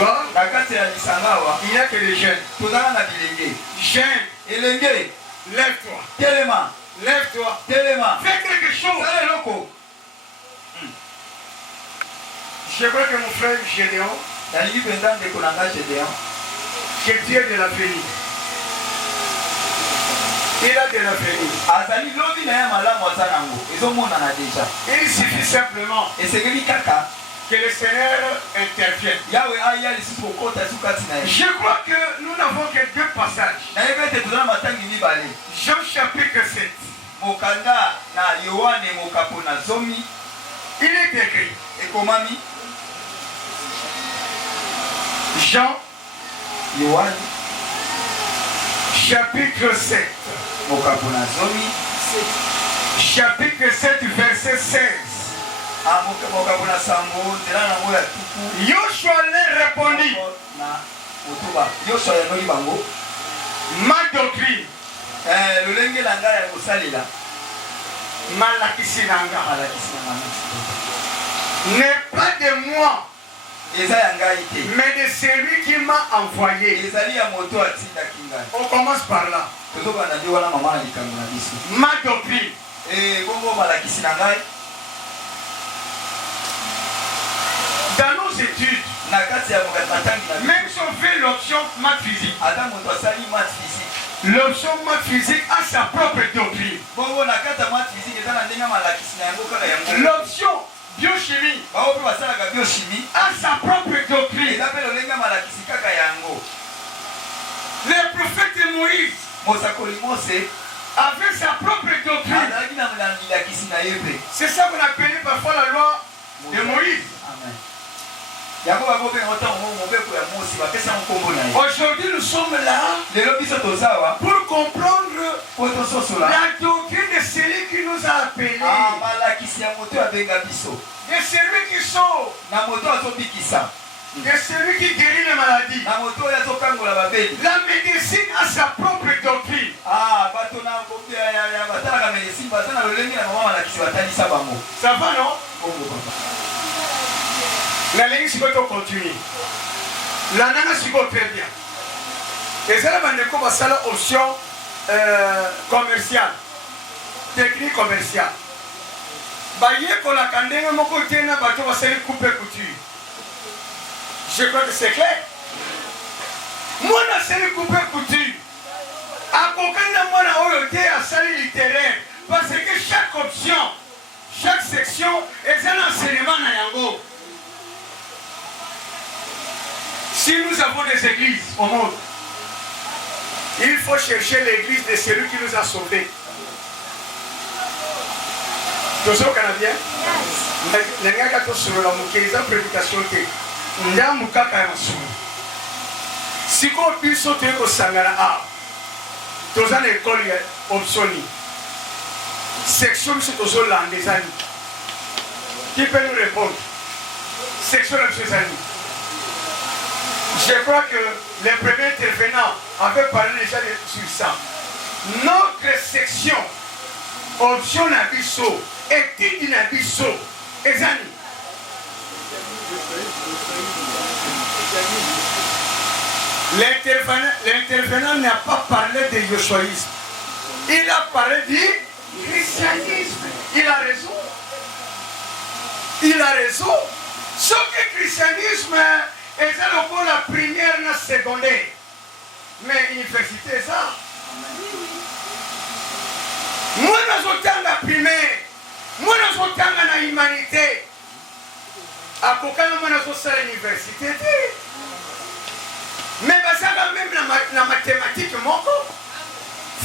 soir, il n'y a que les jeunes. Jeunes, lève-toi. Lève-toi. Fais quelque chose. Je crois que mon frère Gédéon, que Dieu de l'avenir. Il a de l'avenir. Il suffit simplement que le Seigneur intervienne. Je crois que nous n'avons que deux passages. Jean chapitre 7. Il est écrit. Jean chapitre 7. Chapitre 7, verset 16. Yoshua leur répondit, ma doctrine, n'est pas de moi, mais de celui qui m'a envoyé. On commence par là. Ma doctrine. Dans nos études, même si on fait l'option maths physique, l'option maths physique a sa propre doctrine. L'option biochimie a sa propre doctrine. Le prophète Moïse avait sa propre doctrine. C'est ça qu'on appelait parfois la loi de Moïse. Aujourd'hui, nous sommes là pour comprendre la doctrine de celui qui nous a appelés, de celui qui sauve, de celui qui guérit les maladies. La médecine a sa propre doctrine. Ça va, non? La ligne si peut continuer. La nana si peut très bien. Et ça va nous commencer à l'option commerciale, technique commerciale. Baye ko la kandenge moko tena bato va se couper couture. Je crois que c'est clair. Moi na se couper couture. A kokana moi na oyote a sali littéraire parce que chaque option, chaque section est un enseignement na yango. Si nous avons des églises au monde, il faut chercher l'église de celui qui nous a sauvés. Tous au Canadien, les gars qui sont sur la mouquée, ils ont prédication que nous avons si on peut sauter au Sangara, tous à l'école optionnée, section de ces des amis. Qui peut nous répondre? Section de ces amis. Je crois que les premiers intervenants avaient parlé déjà sur ça. Notre section, option Nabiso, étude Nabiso, les amis. L'intervenant n'a pas parlé de yoshoïsme. Il a parlé du christianisme. Il a raison. Il a raison. Sauf que le christianisme est la première et la secondaire. Mais l'université, ça. Moi, nous sommes la primaire. Moi, nous sommes dans l'humanité. À Kokana, nous sommes à l'université. Mais ça va même la mathématique,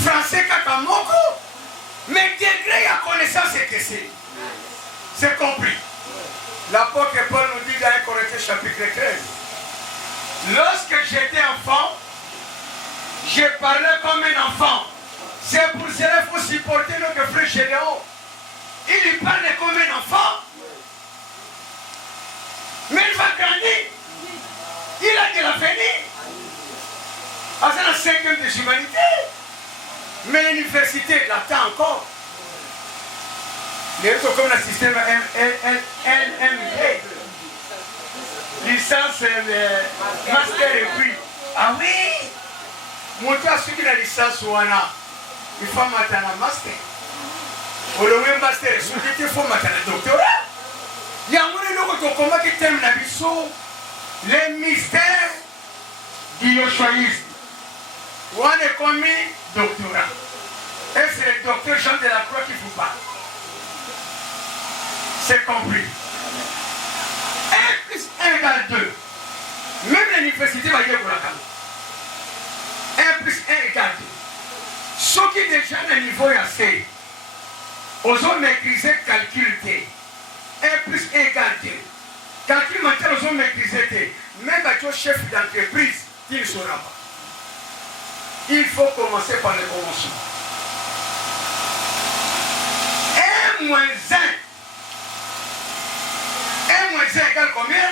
français, mais degré à connaissance, c'est que c'est. C'est compris. L'apôtre Paul nous dit dans 1 Corinthiens chapitre 13. Lorsque j'étais enfant, je parlais comme un enfant. C'est pour cela qu'il faut supporter notre frère Gédéon. Il parle comme un enfant. Mais il va grandir. Il a de l'avenir. C'est la cinquième des humanités. Mais l'université l'attend encore. Les autres comme le système LMD. licence master et puis ah oui moto asuki na licence wana il faut matana master olowe master suki te faut matana doctorat yango loko to komaki thème na biso les mystères du yoshoïsme on est commis doctorat et c'est le docteur Jean de la Croix qui vous parle. C'est compris. 1 plus 1 égale 2. Même l'université va dire pour la cam. 1 plus 1 égale 2. Ceux qui déjà le niveau assez, aux hommes maîtriser calcul T. 1 plus 1 égale 2. Calcul mental aux hommes maîtriser T. Même le chef d'entreprise, il ne saura pas. Il faut commencer par le commencement. 1 moins 1. 1 moins 1 égale combien?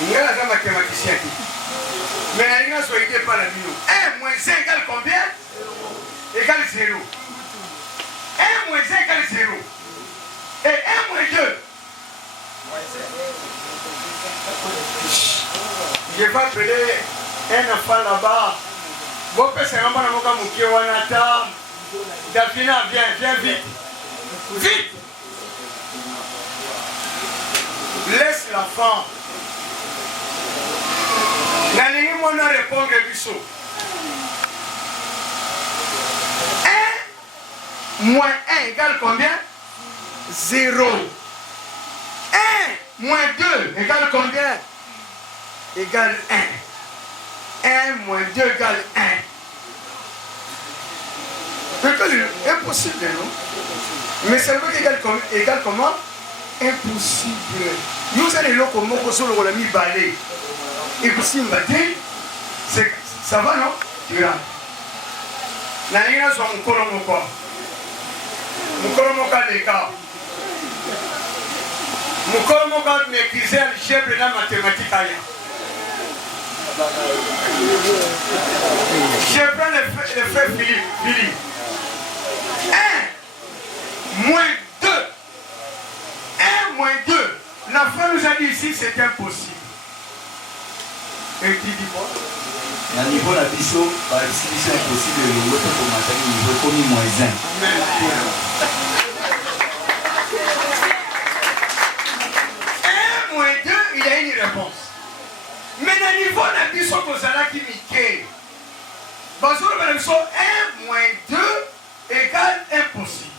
Il y a un mathématicien qui. Mais la ligne soit aidée par la bio. 1 moins 1 égale combien? Égale 0. 1 moins 1 égale 0. Et 1 moins 2. Je vais appeler un enfant là-bas. Bon, c'est vraiment un moment où on attend. Delphina, viens vite. Vite. Laisse l'enfant. La ligne, on a répondu à Bissot. 1 moins 1 égale combien? 0. 1 moins 2 égale combien? Égale 1. 1 moins 2 égale 1. C'est impossible, non? Mais c'est vrai qu'égale comment? Impossible. Nous allons le comment on l'a mis balai. Impossible, ça va, non? Tu vois. La ligne sur mon colomoka. Mon colomoka les gars. Mon colomoka maîtriser l'algèbre et la mathématique ailleurs. Je prends le frère Philippe. 1 moins 2. 1 moins 2. L'enfant nous a dit ici c'est impossible. Et qui dit quoi? À niveau de la biseau, si c'est impossible, le vote pour matin, il veut commis moins 1. 1 moins 2, il a une réponse. Mais à niveau de la biseau, vous allez qui miquer. Parce que la biseau, 1 moins 2 égale impossible.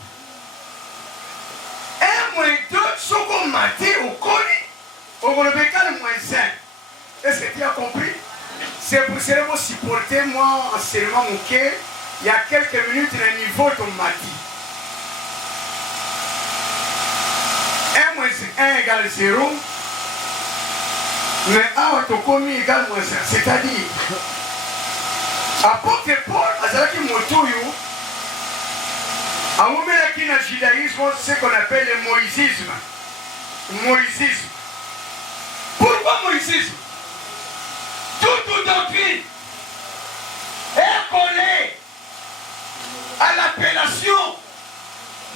1 moins 2, ce qu'on m'a dit au colis, on le égale moins 5. Est-ce que tu as compris? C'est pour cela que vous supportez moi enseignement mouquet. Il y a quelques minutes, le niveau de m'a dit. 1 moins 1 égale 0. Mais 1 ton commis égale moins 5. C'est-à-dire, apôtre Paul, Azalaki Motoyo, a ouvert dans le judaïsme ce qu'on appelle le moïsisme. Moïsisme. Pourquoi moïsisme? Toute doctrine est collée à l'appellation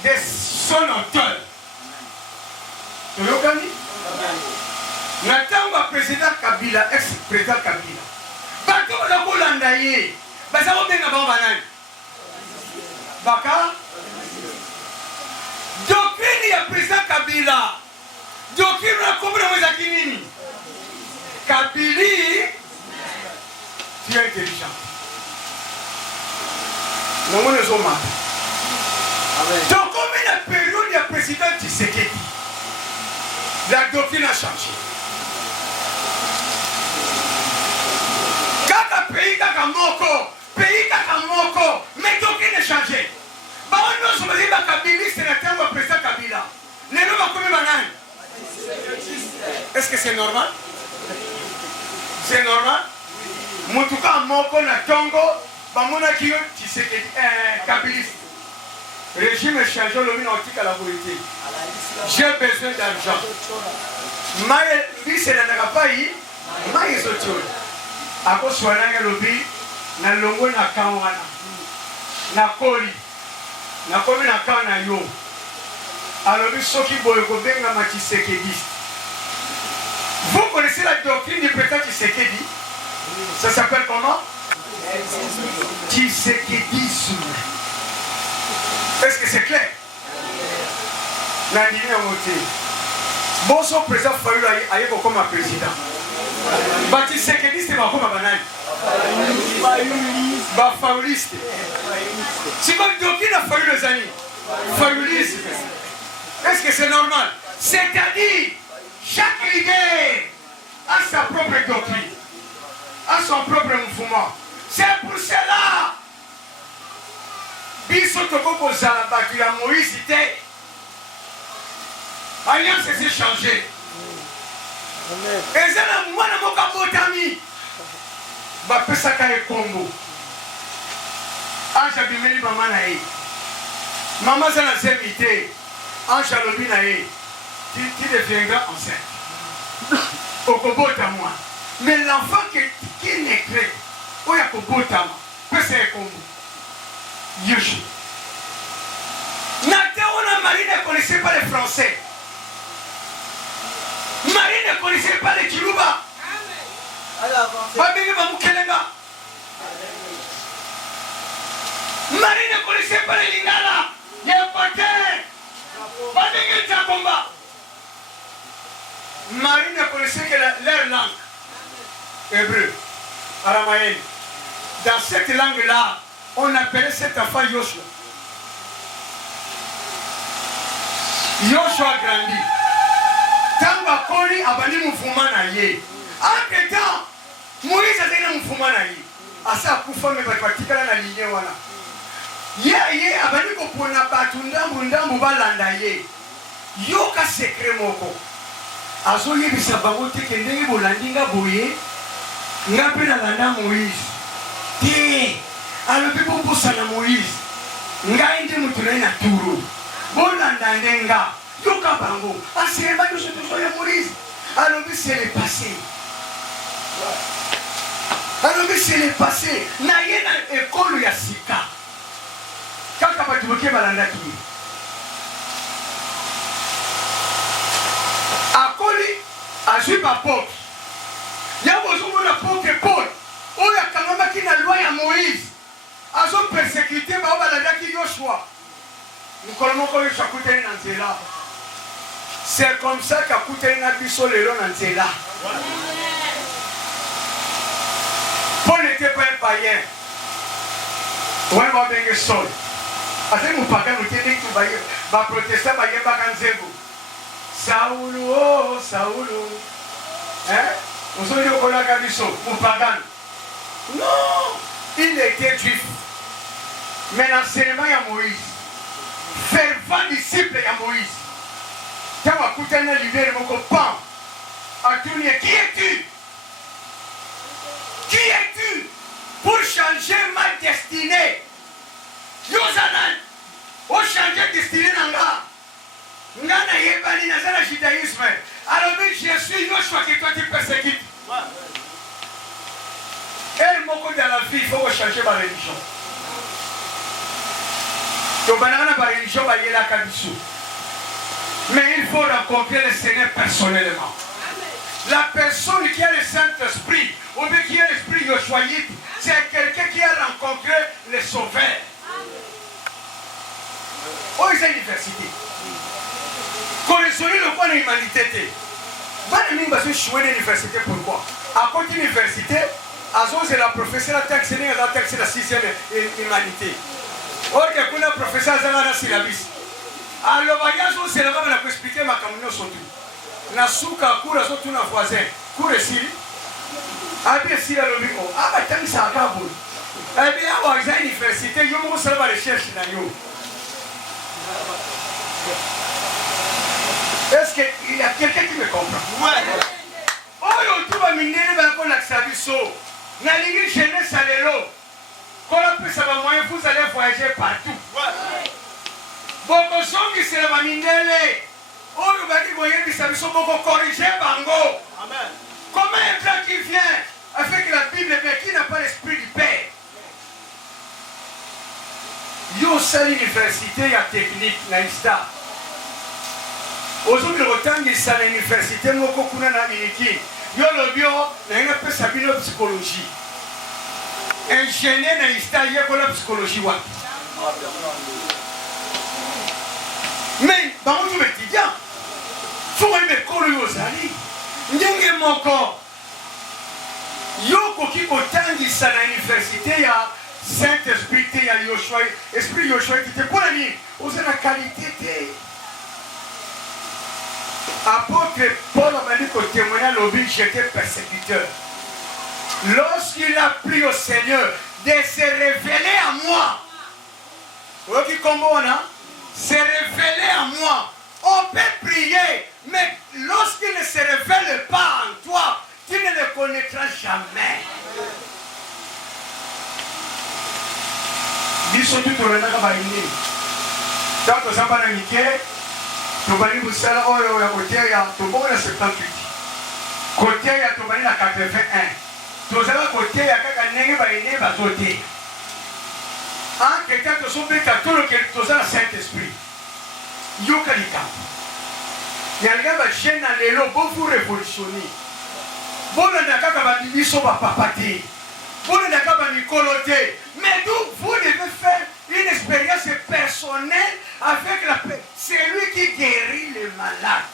de son auteur. Tu l'as compris? Nathan, président Kabila, ex-président Kabila. Bateau de la Boulandaye, Bazao de Nabanan. Baka? Doctrine ya président Kabila. Doctrine la Koubra Mouzakinini. Kabili, tu es intelligent. Nous sommes là. Donc, comme la période du président Tshisekedi, la doctrine a changé. Kaka pays kaka moko, mais doctrine a changé. Bah on nous sommes dit que Kabila c'est le terme président Kabila. Les noms vont comme banane. Est-ce que c'est normal? C'est normal? Moutuka moko na Tongo, bamona kiyo Tshisekedi Kabiliste. Régime est changé le mine antique à la volonté. J'ai besoin d'argent. Maïe, lui c'est la nagapaï, maïe sotiol. Ako soananga lobi, na longo na kawana, na koli, na komi na kawana yo. Alobi soki boyo kobenga ma Tshisekediste. la doctrine du président Tshisekedi, ça s'appelle comment? Tshisekedisme. Est-ce que c'est clair? Nandini Amote. Bon, son président Fayulu aye comme un président. Bah, Tshisekedi, c'est pas comme un banane. Bah, Fayuliste. Si comme doctrine a fallu les amis. Fayulisme. Est-ce que c'est normal? C'est-à-dire, chaque leader a sa propre doctrine, a son propre mouvement. C'est pour cela. Biso toko Zalabaki à Moïse était. Alliance s'est changée. Et c'est là moi na moka botami. Ba pesa ka ekombo. Anja bimeli mama na ye. Maman zana zemité. Anja lobi na ye. Tu deviendras enceinte. Okobota moi. Mais l'enfant qui est naître, où il y a Kobota, pesa ekombo. Yoshi. Marie ne connaissait pas les Français. Marie ne connaissait pas les Kilouba. Marie ne connaissait pas les Lingala. Il y a pas Marie ne connaissait que leur langue. Hébreu, aramaïen. Dans cette langue-là, on appelait cet enfant Yoshua. Yoshua a grandi. Tamba Koli a banni mouvement na ye. Entre-temps, Moïse a donné mouvement na ye. Asa kufa me batikala na ligne wana. Ye a banni ko pona batunda ndambu balanda ye. Yoka secret moko. Azo yebisa bango te ke ndenge bolandinga boye. Ngape na landa Moïse. Te alobi bopusana Moïse. Ngai ndi mutu na turu. Bolanda ndenga. Yoka bango. Asema yo se ya Moïse. Alobi c'est le passé. Alobi c'est le passé. Na ye na ekolo ya sika. Kaka batuboke balanda ki. Akoli azui pa Paul. Ya bozo na Paul. Oya kangama ki na loi ya Moïse. Azo persécuté ba balanda ki Yoshua. Nous connaissons Yoshua kuteni na nzela. C'est comme ça qu'a kuteni na biso lelo na nzela. Paul n'était pas un païen. Ouais, va bien sol. Assez mon pagan nous tient que va protester va y avoir kanzego. Saoul, oh Saoul. Hein? Nous sommes au Kola Kabiso, mon pagan. Non, il était juif. Mais l'enseignement à Moïse, fervent disciple à Moïse. Quand on a écouté un libéré, mon copain, a tourné, qui es-tu? Qui es-tu pour changer ma destinée? Yosanan, on change de destinée nanga. Nana yebani nazala judaïsme. Alors je suis Yoshua que toi tu persécutes. Et mon côté dans la vie, il faut changer ma religion. Donc banana ma religion va y aller à Kabisu. Mais il faut rencontrer le Seigneur personnellement. La personne qui a le Saint-Esprit, ou bien qui a l'esprit Yoshuaïte, c'est quelqu'un qui a rencontré le Sauveur. Oh, c'est l'université. Connaissons le point de l'humanité. Je vais choisir l'université pourquoi? À côté de l'université, c'est la professeure de texte de la 6e humanité. Or, il y a un professeur de la syllabus. Alors, c'est là que je vais expliquer ma communion surtout. Na suka kura zo tuna voisin kure siri abi sira lo biko aba tangi sa akabo abi awa za université yo mo sala ba recherche na yo. Est-ce qu'il y a quelqu'un qui me comprend? Ouais. Oh yo tu vas minere ba ko la sabiso na lingi jeunesse alelo ko la pesa ba moyen vous allez voyager partout. Ouais. Boko songi sera ba minele. Oh, nous allons corriger Bango. Amen. Comment un plan qui vient avec la Bible, mais qui n'a pas l'esprit du Père? Yo, c'est l'université, il y a technique, naïsta. Aujourd'hui, le temps, il y a l'université, il y a yo lobio na nga pesa bino psychologie ingénieur na stage ko la psychologie wa mais bango tu étudiant faut me kolo yo zali ndenge moko yo koki kotangisa na université ya Saint-Esprit te ya Yoshua esprit Yoshua te pour la nuit oza na qualité te apôtre Paul a dit qu'au témoignage l'objet j'étais persécuteur. Lorsqu'il a pris au Seigneur de se révéler à moi, se révéler à moi, on peut prier, mais lorsqu'il ne se révèle pas en toi, tu ne le connaîtras jamais. Biso tu te renaka baini. Tant que ça va n'amiquer. Tobani busala oyo ya kotia ya tobona 78 kotia ya tobani na 81 tozala kotia ya kaka ndenge baine bazote en quelqu'un to sobeka tolo ke tozala Saint-Esprit yoka likambo yalga ba chaîne lelo bon pour révolutionner bona na kaka ba biso ba papati bona na kaka ba mikolote mais donc vous devez faire une expérience personnelle avec la paix. C'est lui qui guérit les malades.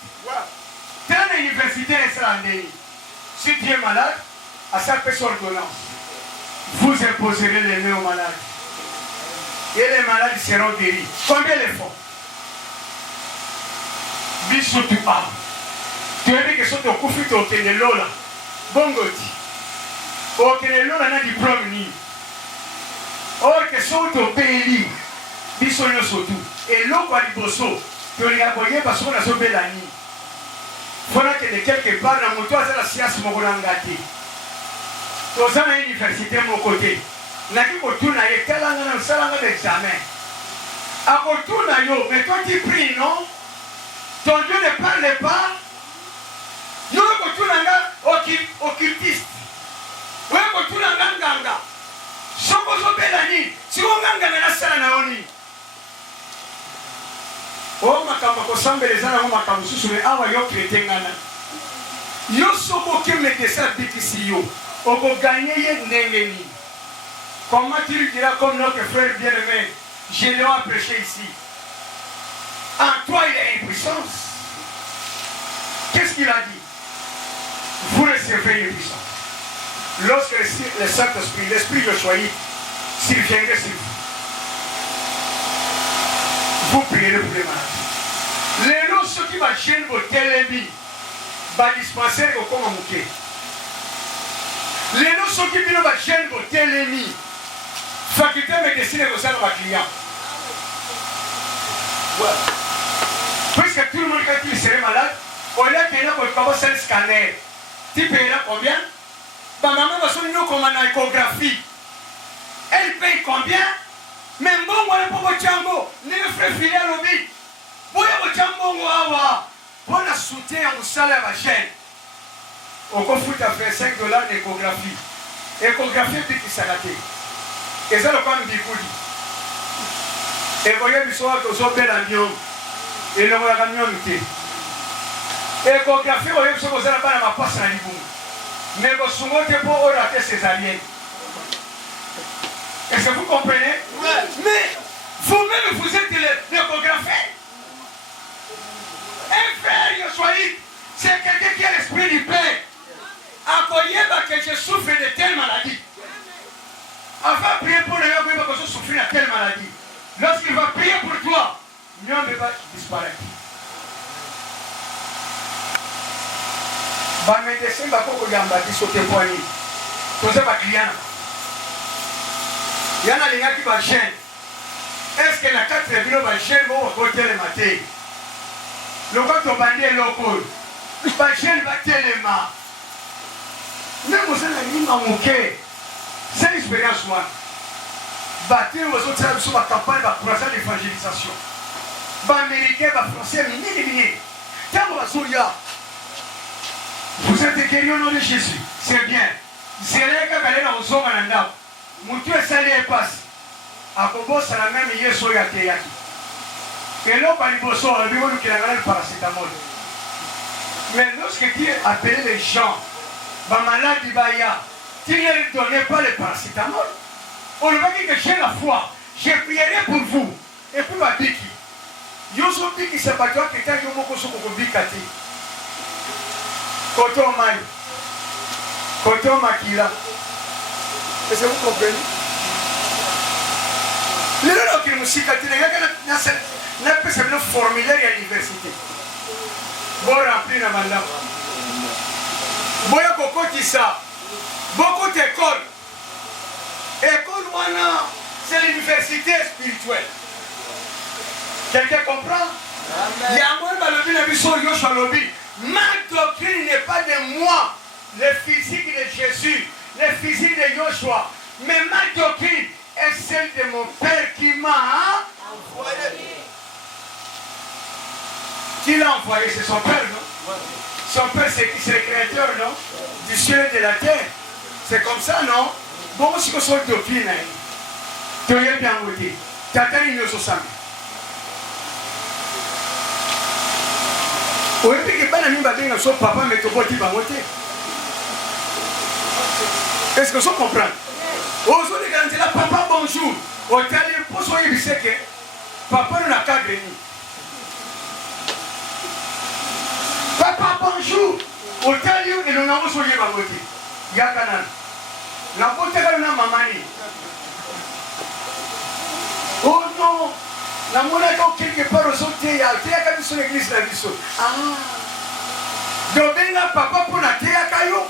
Dans l'université, si tu es malade, à sa personne ordonnance, vous imposerez les mains aux malades. Et les malades seront guéris. Combien les font? Bisous tu parles. Tu as dit que ce soit tu au Kenelola. Bongoti. Au Kenelola, n'a diplôme ni. Or que ce soit au pays. Bisous nous surtout. Et l'eau va liboso. Tu as regardé parce qu'on a sauvé la nuit. Il faut que de quelque part, dans mon toit, c'est la science mogolangati. Tu as une université de mon côté. Naki kotuna ye telanga na salanga d'examen. A kotuna yo, mais toi tu pries, non? Ton Dieu ne parle pas. Yo kotuna nga occultiste. Ouais kotuna nga nganga. Soko so belani, si on nganga na sala na oni. Oh makamba ko sambeleza na makamba susu le awa yo kretengana. Yo soko ke me desa bikisi yo. Oko gagner ye ndengeni. Comment tu lui diras comme notre frère bien-aimé, je l'ai prêché ici. En toi, il a une puissance. Qu'est-ce qu'il a dit? Vous recevez une puissance. Lorsque le Saint-Esprit, l'Esprit de choisir, s'il viendrait sur vous, vous prierez pour les malades. Les noms, ceux qui vont gêner vos télévis, vont dispenser au comme mouquet. Les noms, ceux qui vont gêner vos télévis, faculté médecine et vos clients. Ouais. Puisque tout le monde, quand il serait malade, on a qu'il y a un scanner. Tu payeras combien? Ma maman va sonner comme une échographie. Elle paye combien? Même bon, on a pas de chango. Ne me ferait filer à l'objet. Vous avez de chango, pour la soutien au salaire à chaîne. On confute à faire $5 d'échographie. Échographie, puis qui s'est raté. Et ça, le point de Bikoudi. Et vous voyez, vous avez un avion. Et le camion était. Échographie, vous voyez, vous avez un passe à l'Ibou. Mais vous soumettez pour rater ces alliés. Est-ce que vous comprenez? Oui. Mais vous-même, vous êtes l'échographie. Un frère, Yoshua, c'est quelqu'un qui a l'esprit du Père. Accoyez que je souffre de telle maladie. Avant de prier pour les gens qui vont souffrir de telle maladie. Lorsqu'il va prier pour toi, Dieu ne va disparaître. Les médecins ne vont pas sauter pour lui. Tout ça va client. Il y en a des gens qui vont gêner. Est-ce que la 4 villes va gêner au côté le matin? Le quand on bandit est local. Il va gêner, va tellement. Même vous avez mis dans mon cœur. C'est l'expérience, moi. Bâtir aux autres sur ma campagne pour l'évangélisation. Les Américains, les Français, vous êtes guéris au nom de Jésus. C'est bien. C'est là que vous allez dans le zone. Mon Dieu, ça les passe. À Kobo, c'est la même hier sur Yateyaki. Et là, par les bossons, on a vu le paracétamol. Mais lorsque Dieu appelait les gens ma maladie baya, tu ne lui donnez pas le paracétamol. On lui va dire que j'ai la foi, je prierai pour vous. Et puis ma biki. Yoso biki c'est pas toi qui t'a dit beaucoup sur le bikati. Koto mai, koto makila. Est-ce que vous comprenez? Les gens qui nous cicatent, n'a pas ce formulaire à l'université. Bon rempli na madame. Boya beaucoup de ça. Beaucoup d'écoles. École wana, c'est l'université spirituelle. Quelqu'un comprend? Il y a un monde balobi na biso Yoshua lobi. Ma doctrine n'est pas de moi, le physique de Jésus, le physique de Yoshua, mais ma doctrine est celle de mon Père qui m'a envoyé. Qui l'a envoyé? C'est son Père, non? Son Père, c'est qui? C'est le Créateur, non? Du ciel et de la terre. C'est comme ça, non? Bon, si vous avez une doctrine, tu as bien voté. Tu as une autre. Oui, puis que banani badenga so papa mais to boti bangote. Est-ce que vous comprenez? Aujourd'hui quand il a papa bonjour, au tali pour soyer biseke, papa n'a qu'à gagner. Papa bonjour, au tali et l'on a soyer bangote. Yakanan. La pote est na mamani. Oh non. La monnaie quelque part aux autres, il y a quelqu'un sur l'église la biso. Ah. Donc là papa pour la terre caillou.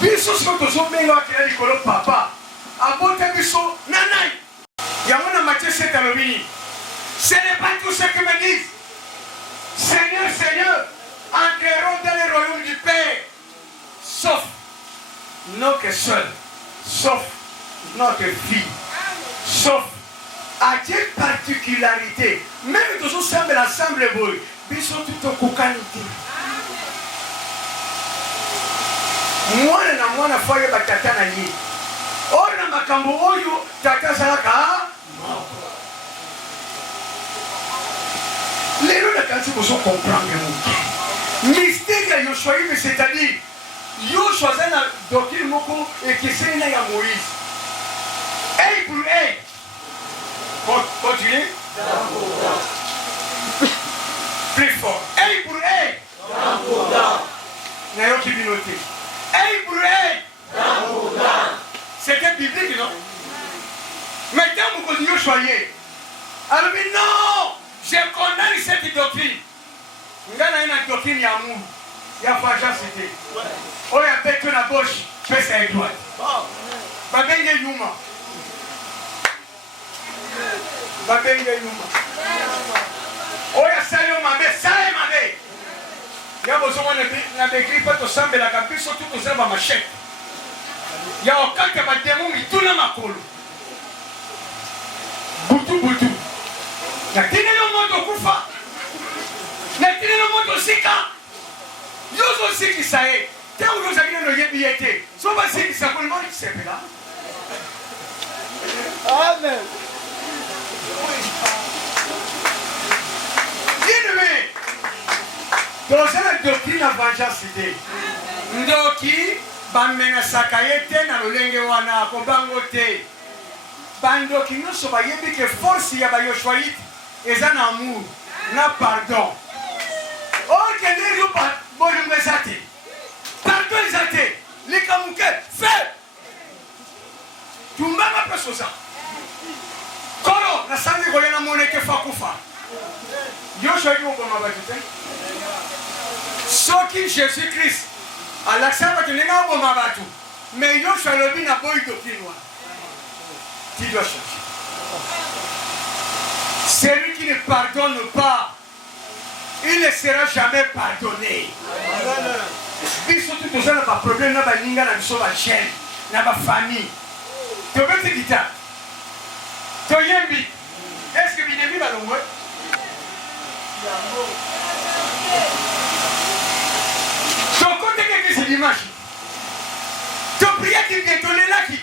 Biso ce que tu as mis là qui est l'école papa. Abote biso nanai. Il y a mon Matthieu 7 à l'obéi. Ce n'est pas tout ce que me disent. Seigneur, Seigneur, entreront dans le royaume du Père. Sauf notre seul, sauf notre fille, sauf à quelle particularité, même tous ensemble l'ensemble boy, biso tout au kokanité. Moi na foye batata na ni. O na makambo oyo tata salaka. Les gens quand ils vous comprendre mon mystère Yoshua, c'est-à-dire Yoshua c'est la doctrine moko et qui c'est là ya Moïse. Hey pour hey. Continue. Plus fort. Hey pour hey. Nayo qui vient noter. Hey pour hey. C'était biblique, non? Maintenant, vous continuez à choyer. Alors, mais non! Je condamne cette doctrine. Il y a une doctrine, il y a amour. Il y a pas déjà cité. Oh, il y a peut-être la gauche, fais ça et droite. Babenge Yuma. Babenge Yuma. Oh, il y a ça, ça et mabe. Il y a besoin de décrire pas tout ça, mais la capille, surtout tout ça, ma machette. Il y a aucun qui m'a démon, il tourne ma colle. Boutou, boutou. Na tine no moto kufa. Na tine no moto sika. Yozo siki sae. Te uno sa no yebi yete. So ba siki sa ko moni sepela. Amen. Bien-aimé. Donc c'est la doctrine evangelistique. Ndoki bamena sakayete na lolenge wana ko bangote. Bandoki no so ba yebi ke force ya ba Yoshua et ça amour, na pardon. Or que les gens bon nous exaté. Pardon exaté. Les kamouke fait. Tu m'as pas fait ça. Koro na sangi ko na monnaie que fa kufa. Yoshua dit au bon mabatu. Soki Jésus Christ. À l'accent que les gens bon mabatu. Mais Yoshua le bin na boy dokinoa. Qui doit changer. Celui qui ne pardonne pas, il ne sera jamais pardonné. Biso tout ça n'a pas de problème, n'a pas de ninga, n'a pas de chaîne, n'a pas de famille. Tu veux te dire ça? Tu as un bit. Est-ce que Binemi va le voir? Ton côté que c'est dimanche. Tu pries qu'il te donne là qui.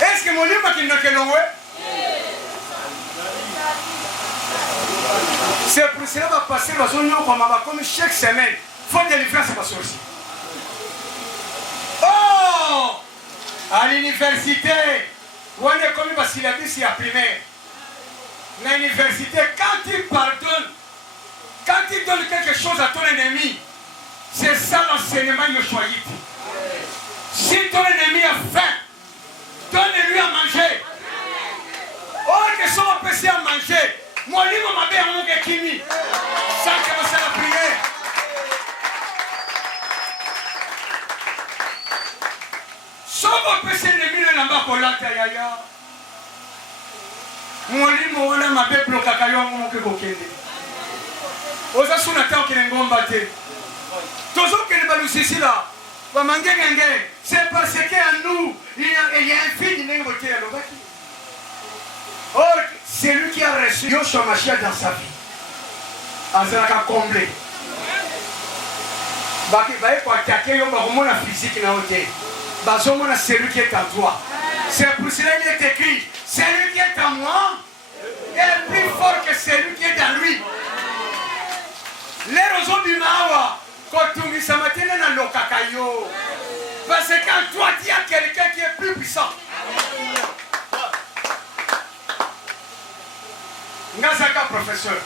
Est-ce que mon livre qui n'a que l'on voit? C'est pour cela que passer comme chaque semaine. Il faut délivrer sa sorcière. À l'université, on est comme parce qu'il a dit c'est la primaire. À l'université, quand tu pardonnes, quand tu donnes quelque chose à ton ennemi, c'est ça l'enseignement Yoshua-Yit. Si ton ennemi a faim, donne-lui à manger. Oh, que son empêché à manger. Moi, lui, mon mabé, on m'a kimi. Ça, c'est la prière. Son empêché ennemi, le namba kolata yaya. Moi, lui, mon mabé, bloqué, on m'a kebokende. Oza suna tao kilengomba te. Tozo kelebalusisi là. C'est parce qu'à nous, il y a un fil de l'émotion. Or, c'est lui qui a reçu Yoshua Mashiach dans sa vie. Azalaka comblé. Pour attaquer, il y a un physique dans le c'est lui qui est en toi. C'est pour cela qu'il est écrit, c'est lui qui est en moi, est plus fort que celui qui est dans lui. Les raisons du Mawa, quand tu me dis ça matin, dans le kakayo. Parce qu'en toi, il y a quelqu'un qui est plus puissant. Ngazaka professeur.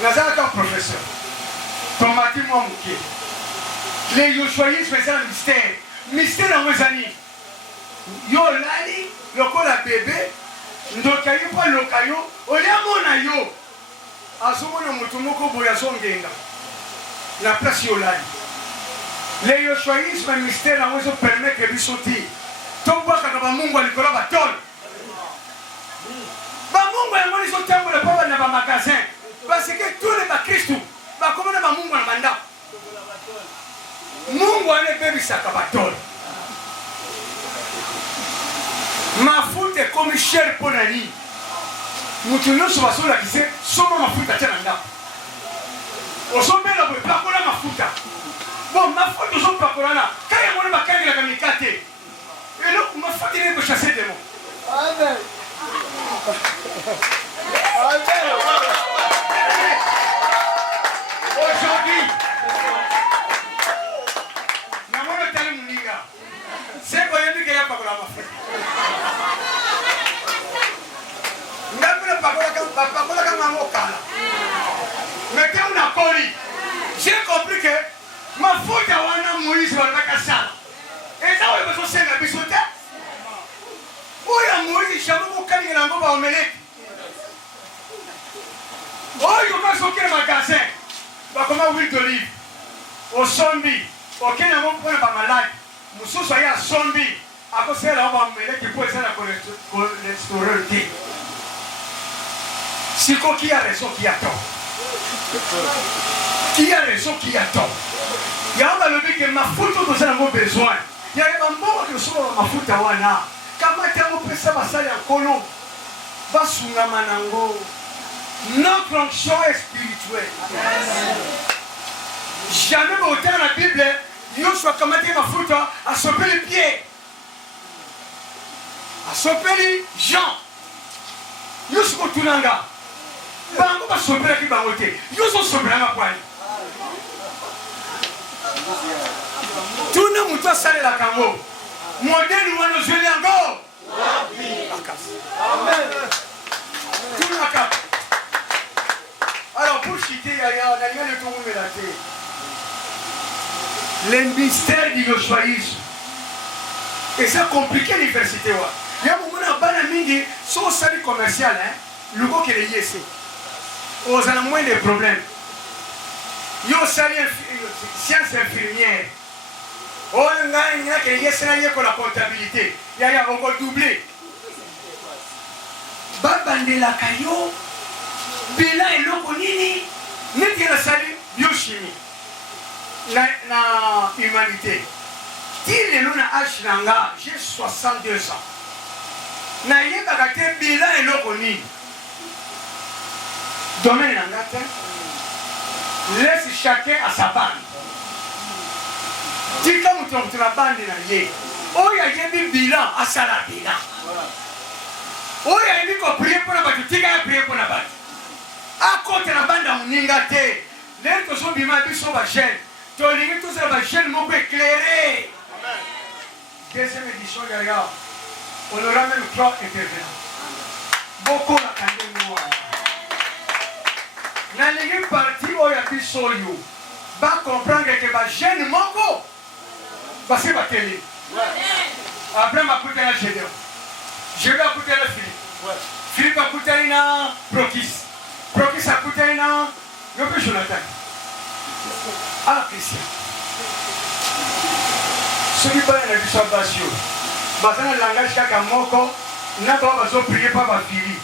Ngazaka professeur. Tomati moi mouké. Les Yoshuaïs faisaient un mystère. Mystère dans vos années. Yo lali, lokola bébé, ndokayo pas lokayo, oliamona yo. Azomona mutumoko boya zongenga. La place yo lali. Les Yoshuaïsme mystère dans vos permet que lui sauter. Tomba kaka mungu alikola batol. Bamungu yango les autres temps le papa na ba magasin parce que tous les bakristo ba comment na bamungu na banda. Mungu ane bebi sakabatol. Mafuta comme cher pour nani. Mutu nyonso basola kise soma mafuta tena ndako. Osombela bo pakola mafuta. Bon mafuta zo pakola na kaya mwana bakangi la kamikate. Et là mafuta ne peut chasser des mots. Amen. Aujourd'hui, c'est quoi il y a pas la j'ai compris que ma faute à Wana Moïse va la casser. Et ça, on va se faire la bisoute. Oh, il y a Moïse, il y a beaucoup de gens qui ont omelette. Oh, il y a sortir le magasin. Comment huile d'olive. Au zombie. Ok, il y a un peu de malade. Moussou soyez à zombie. À cause de la omelette, il faut essayer de cholestérol. C'est quoi qui a raison, qui a tort? Qui a raison, qui a tort? Il y a un lobby que ma faute, nous avons besoin. Il y a un moment que nous sommes ma faute à Wana. Kama tango pesa basali ya kono basunga manango. Notre onction est spirituelle. Jamais au temps de la Bible, Yoshua kamate mafuta a sauvé les pieds. A sauvé les gens. Yoshua tunanga. Bango ba sauvé la kibangote. Yoshua sauvé la kwani. Tuna mutua sale la kango. Modèle ou un joli encore. Amen. Tout le cap. Alors pour citer, il y a le tour de la terre. Le mystère du Yoshuaïsme. Et c'est compliqué l'université. Il y a un moment où il y a son salut commercial. Le gars qui est ici. Vous avez moins de problèmes. Il y a sciences infirmières. Oh, il y a la comptabilité. Il y a encore doublé. Babandela kayo. Bilan et l'okonini. N'est-ce que la salut biochimie. La humanité. Si les luna H j'ai 62 ans. Na yé bagate bilan et l'okonini. Domaine nangate. Laisse chacun à sa bande. Dis comme tu la bande na yé. Oh, il y a des bilan à ça la bilan. Oh, il y a des gens qui prient pour la bande. Tu as prié pour la bande. À côté de la bande, on n'y a pas. Les gens qui sont bimabis sont bas jeunes. Tu as dit que tous ces bas jeunes m'ont éclairé. Deuxième édition, on aura même 3 intervenants. Beaucoup la candidate. Dans les parties où il y a des soyeux, va comprendre que les jeunes moko, parce que va télé. Après ma coûté la Gédéon. Je vais coûter la Philippe. Philippe a coûté la Prokis. Prokis a coûté la Jonathan. Ah, Christian. Celui qui a dit ça, Basio. Basio a le langage kaka moko, n'a pas besoin de prier par ma fille.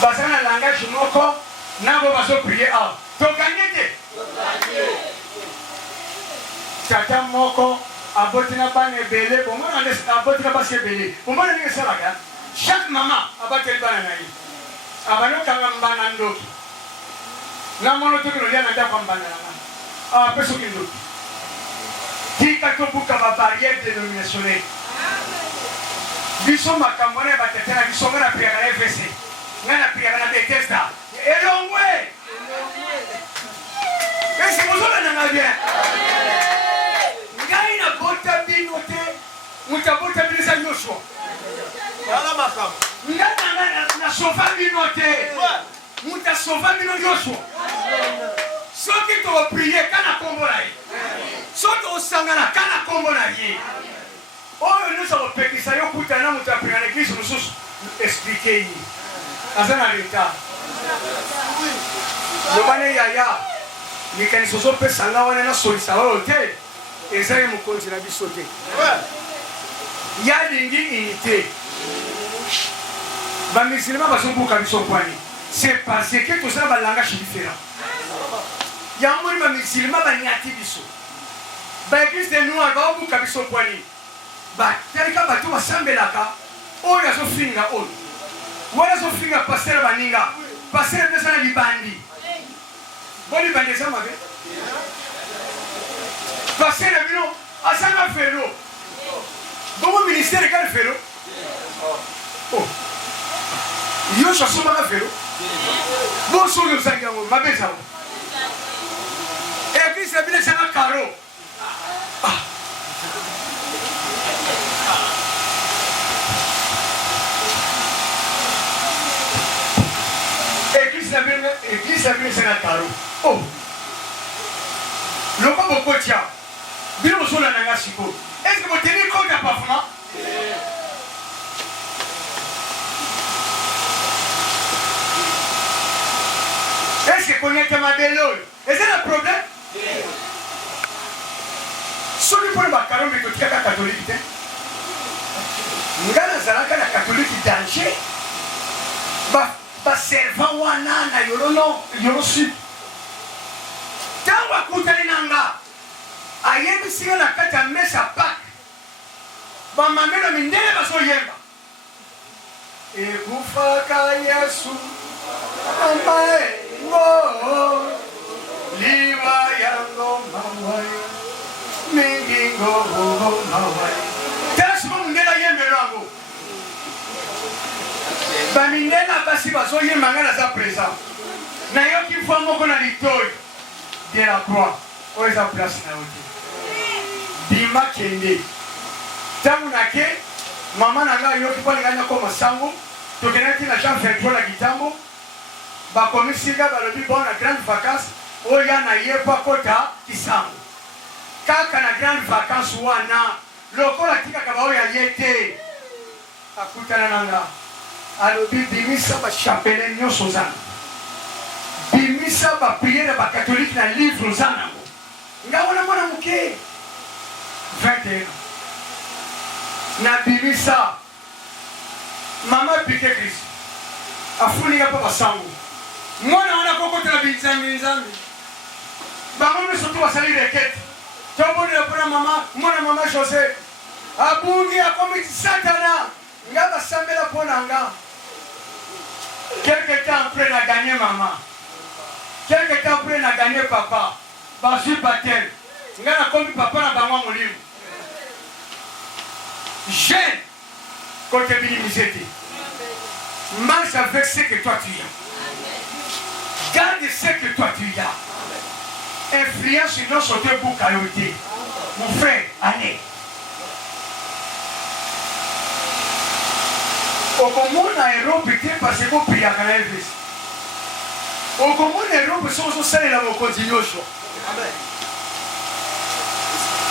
Basio a le langage moko, n'a pas besoin de prier à. Donc, gagnez. Tata moko, a botina ban ebele, bon, moi, a botina pas ebele. Bon, moi, on est ça là. Chaque maman a battu le bananaï. Abano kanga mbanando. Na mono to kilo yana da kwambanana. Ah, peso kindo. Tika to buka ba barrière dénominationnelle. Biso makambone batetena biso ngana priya na FSC. Ngana priya na Bethesda. Elongwe. Est-ce que vous avez bien? Ngai na bota binote. Mutabota binisa Joshua. Wala makam. Ngai na sofa binote. Muta sofa bino Joshua. Soki to prier kana kombo na ye. Soki osangana kana kombo na ye. Oyo nous avons pekisa yo kutana muta prier na église mususu. Expliquer yi. Azana leta. Lobane yaya. Nikani soso pesa nga wana na solisa wala te. Ezali mukonzi na biso te. Ya lingi unité. Ba musulman basobuka biso kwani. C'est parce que tout ça va langage différent. Il y a un monde de musulmans qui ont biso. Ba église de nous va buka biso kwani. Ba telika batu basambelaka. Oyo azofinga oyo. Wala azofinga pasteur baninga. Pasteur pesa na libandi. Boli bandi ça mabe. Pasteur na bino asanga fero. Bon ministère quel fero? Oh. Yo chassoma na fero. Bon solo sangango mabeza. Église la bino sanga caro. Ah. Église la bino sanga caro. Oh. Le pas beaucoup tiens. Bino solo na ngasiko. Est-ce que vous tenez compte à parfum? Est-ce que vous connaissez ma belle? Est-ce que c'est un problème? Si vous prenez ma carotte, vous êtes catholique. Vous êtes un catholique danger. Ba servant wana na yorono yorosu. Tawa kutani nanga. Ayebi singa na kata mesa pak. Ba mamelo mindele baso yemba. Ekufaka Yesu. Amae ngo. Liwa yango mawai. Mingingo mawai. Tasmo mindela yembe rango. Ba mindela basi baso yemba ngana za présent. Na yo ki fwa moko na litoi. De la croix. O eza place na oti. Bima kende. Tangu nake mama nanga yoki kwa nganya ko masango to kenati na Jean 23 la kitambo ba komisiga ba lobi bona grande vacances oya na yepa kota kisango kaka na grande vacances wana lokola tika ka ba oya yete akutana nanga alobi bimisa ba chapelle nyoso zana bimisa ba prière ba catholique na livre zana ngaona mwana muke 21 na bimisa mama pike Kristo afunika papa sangu mwana wana kokota na binzambi bango misoto basali rekete tomboni na pona mama José abungi akomiti satana ngaba sambela pona nga quelque temps après na gagné maman quelque temps après na gagné papa basu baptême ngana komi papa na bango molimo jeune côté minimisé. Marche avec ce que toi tu as. Garde ce que toi tu as. Influence sur notre côté pour Mon frère, allez. okomona Europe te parce que opiyaka na evesi okomona Europe so ozosalela mokonzi nyonso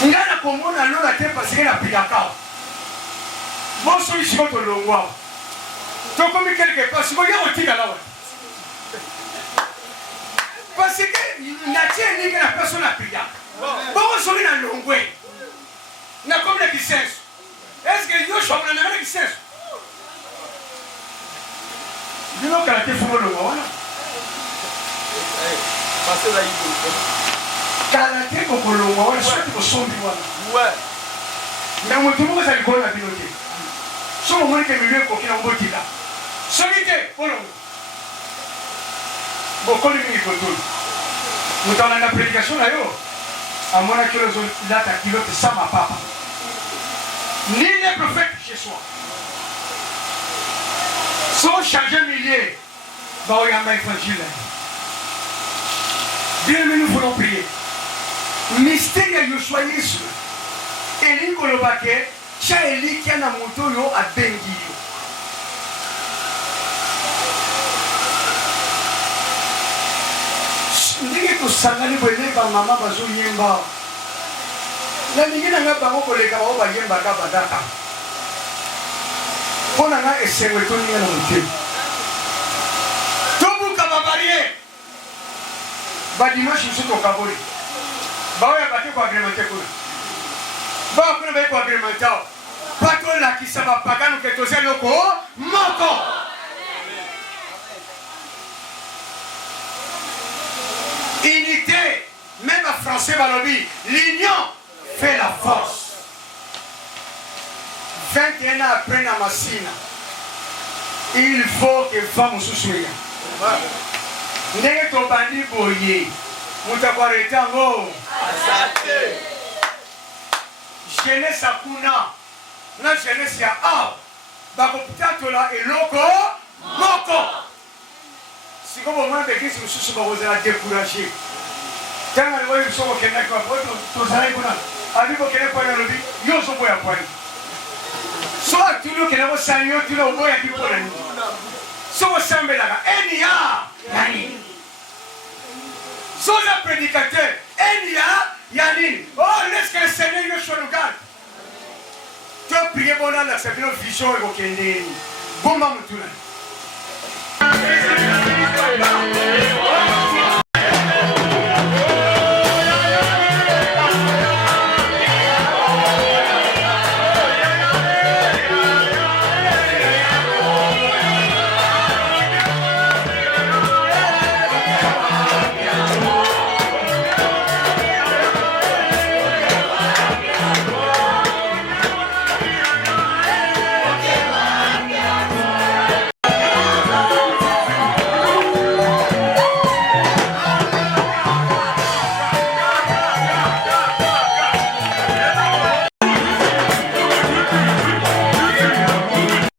nga na komona lola te parce que napiyaka mosoki siko tolongwa tokomi quelque part siko ya kotikala wa parce que natie ndenge na personne napiyaka bongo soki na longwe nakomi na kisenso est-ce que yo shobona na ngana kisenso dino kala te fumo longwa wana kala te kokolongwa wana soki kosombi wana na moto moko ezali likolo na bino te soki omoni ke milio ekoki na mbotika soki te kolongwa bokoli mingi kotoli moto alanda prédication na yo amonaki oyo ozolata kilote sa mapapa ni les prophètes chez soi sont chargés milliers baoyamba évangile bien mais nous voulons prier mystère ya Yoshua Yesu elingi koloba ke tia elikia na moto oyo abengi yo ndenge tosangani boye bamama bazoyemba nalingi nanga bango koleka bango bayembaka badaka mpo nanga esengo etoninga na motema tobuka babarie badimanche mosusu tokaboli baoya bake koagremente kuna bao kuna baye koagremente ao mpa tolakisa bapagano ke toza eloko moko unité même en français balobi l'union fait la force 21 ans après na masina il faut que femme mosusu eya ndenge tobandi boye moto akoarete yango jeunesse akuna na jeunesse ya awa bakotatola eloko moko siko bomona bekisi mosusu bakozala découragé ntango alikoyi biso bokendaki tozalaki kuna abi bokende pwani alobi yo ozoboya pwani so atuli okende kosala yo tuli oboyaki mpona nini so kosambelaka enia ya nini so oza prédicateur enia ya nini oh leske le seigneur Yoshua nous garde to prie bonalakisa bino vision ekokendeni bomba motuna